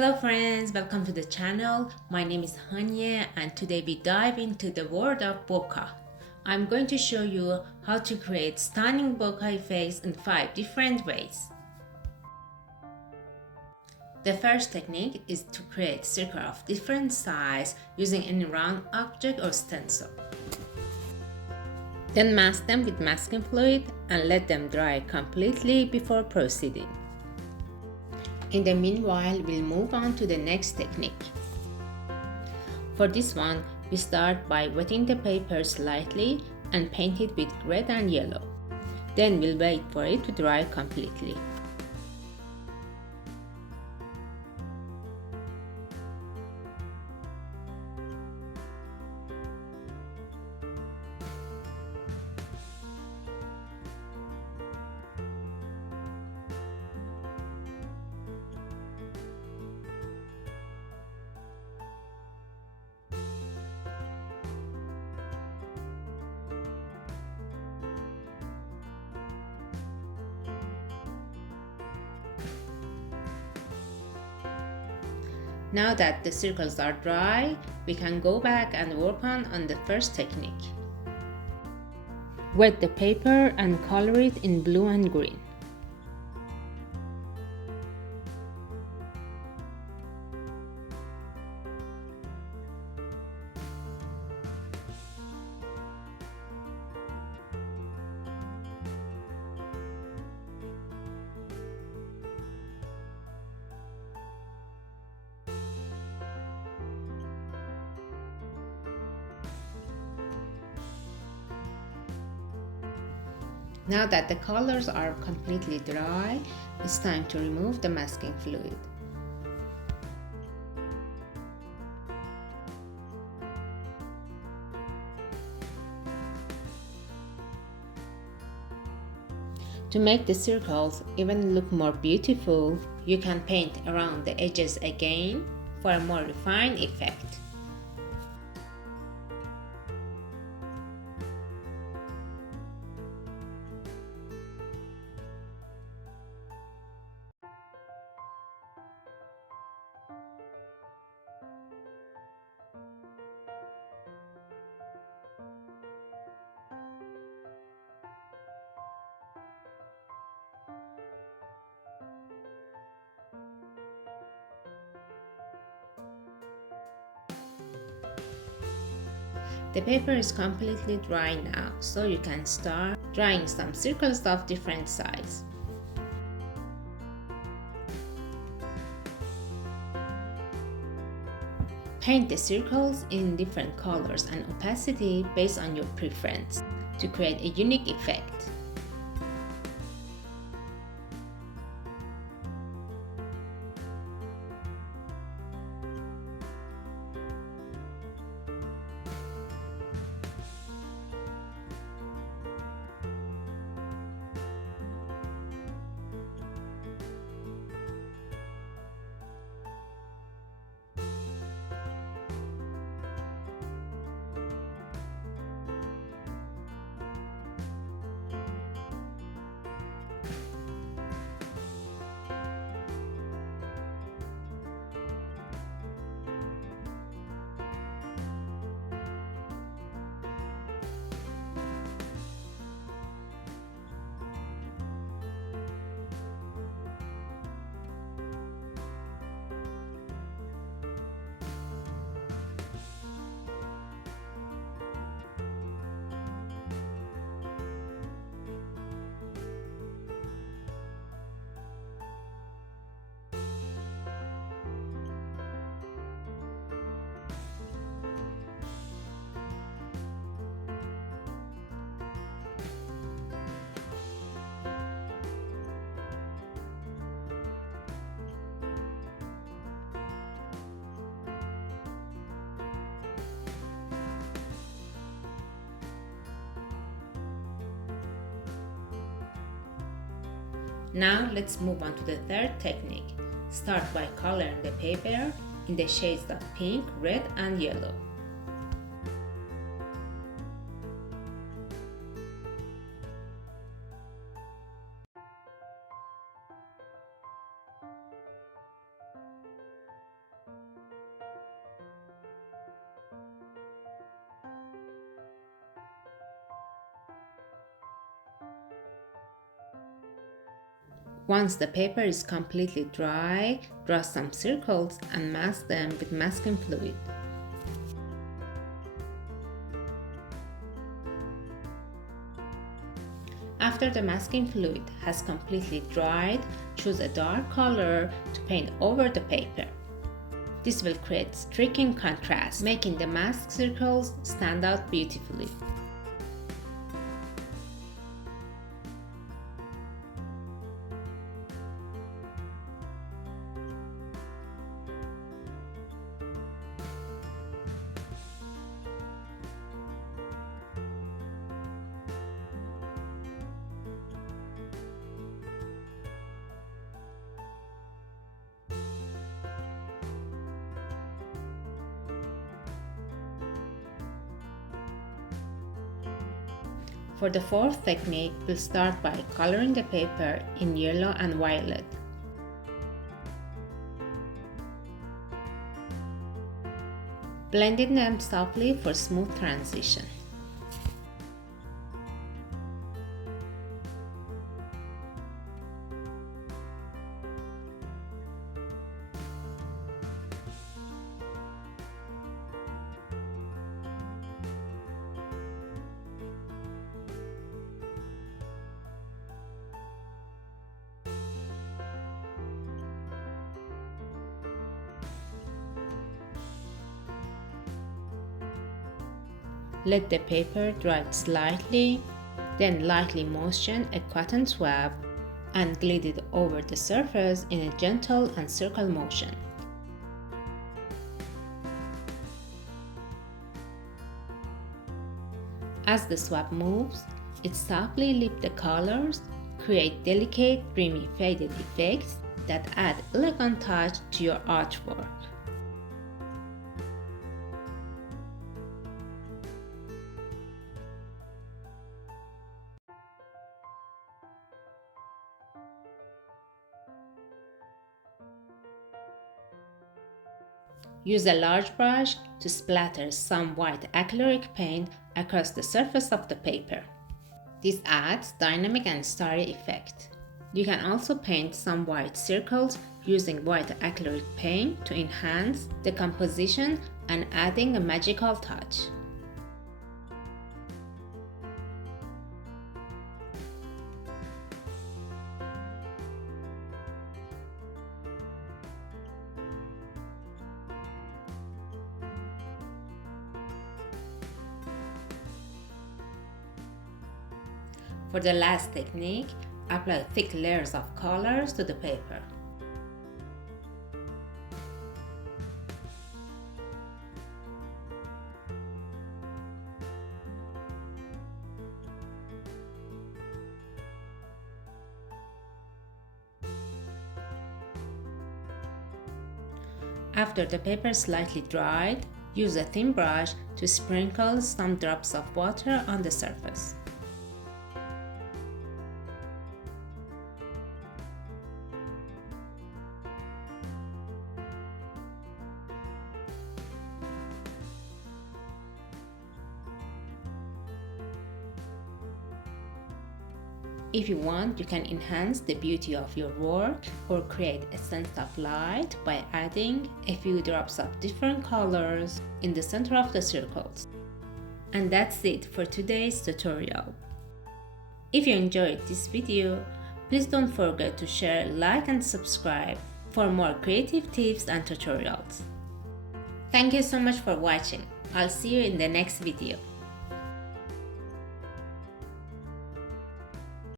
Hello friends, welcome to the channel. My name is Hanye and today we dive into the world of bokeh. I'm going to show you how to create stunning bokeh effects in 5 different ways. The first technique is to create circles of different size using any round object or stencil. Then mask them with masking fluid and let them dry completely before proceeding. In the meanwhile, we'll move on to the next technique. For this one, we start by wetting the paper slightly and paint it with red and yellow. Then we'll wait for it to dry completely. Now that the circles are dry, we can go back and work on the first technique. Wet the paper and color it in blue and green. Now that the colors are completely dry, it's time to remove the masking fluid. To make the circles even look more beautiful, you can paint around the edges again for a more refined effect. The paper is completely dry now, so you can start drawing some circles of different size. Paint the circles in different colors and opacity based on your preference to create a unique effect. Now let's move on to the third technique. Start by coloring the paper in the shades of pink, red and yellow. Once the paper is completely dry, draw some circles and mask them with masking fluid. After the masking fluid has completely dried, choose a dark color to paint over the paper. This will create striking contrast, making the masked circles stand out beautifully. For the fourth technique, we'll start by coloring the paper in yellow and violet. Blending them softly for smooth transition. Let the paper dry slightly, then lightly moisten a cotton swab and glide it over the surface in a gentle and circle motion. As the swab moves, it softly lifts the colors, create delicate, dreamy faded effects that add elegant touch to your artwork. Use a large brush to splatter some white acrylic paint across the surface of the paper. This adds dynamic and starry effect. You can also paint some white circles using white acrylic paint to enhance the composition and adding a magical touch. For the last technique, apply thick layers of colors to the paper. After the paper slightly dried, use a thin brush to sprinkle some drops of water on the surface. If you want, you can enhance the beauty of your work or create a sense of light by adding a few drops of different colors in the center of the circles. And that's it for today's tutorial. If you enjoyed this video, please don't forget to share, like and subscribe for more creative tips and tutorials. Thank you so much for watching. I'll see you in the next video.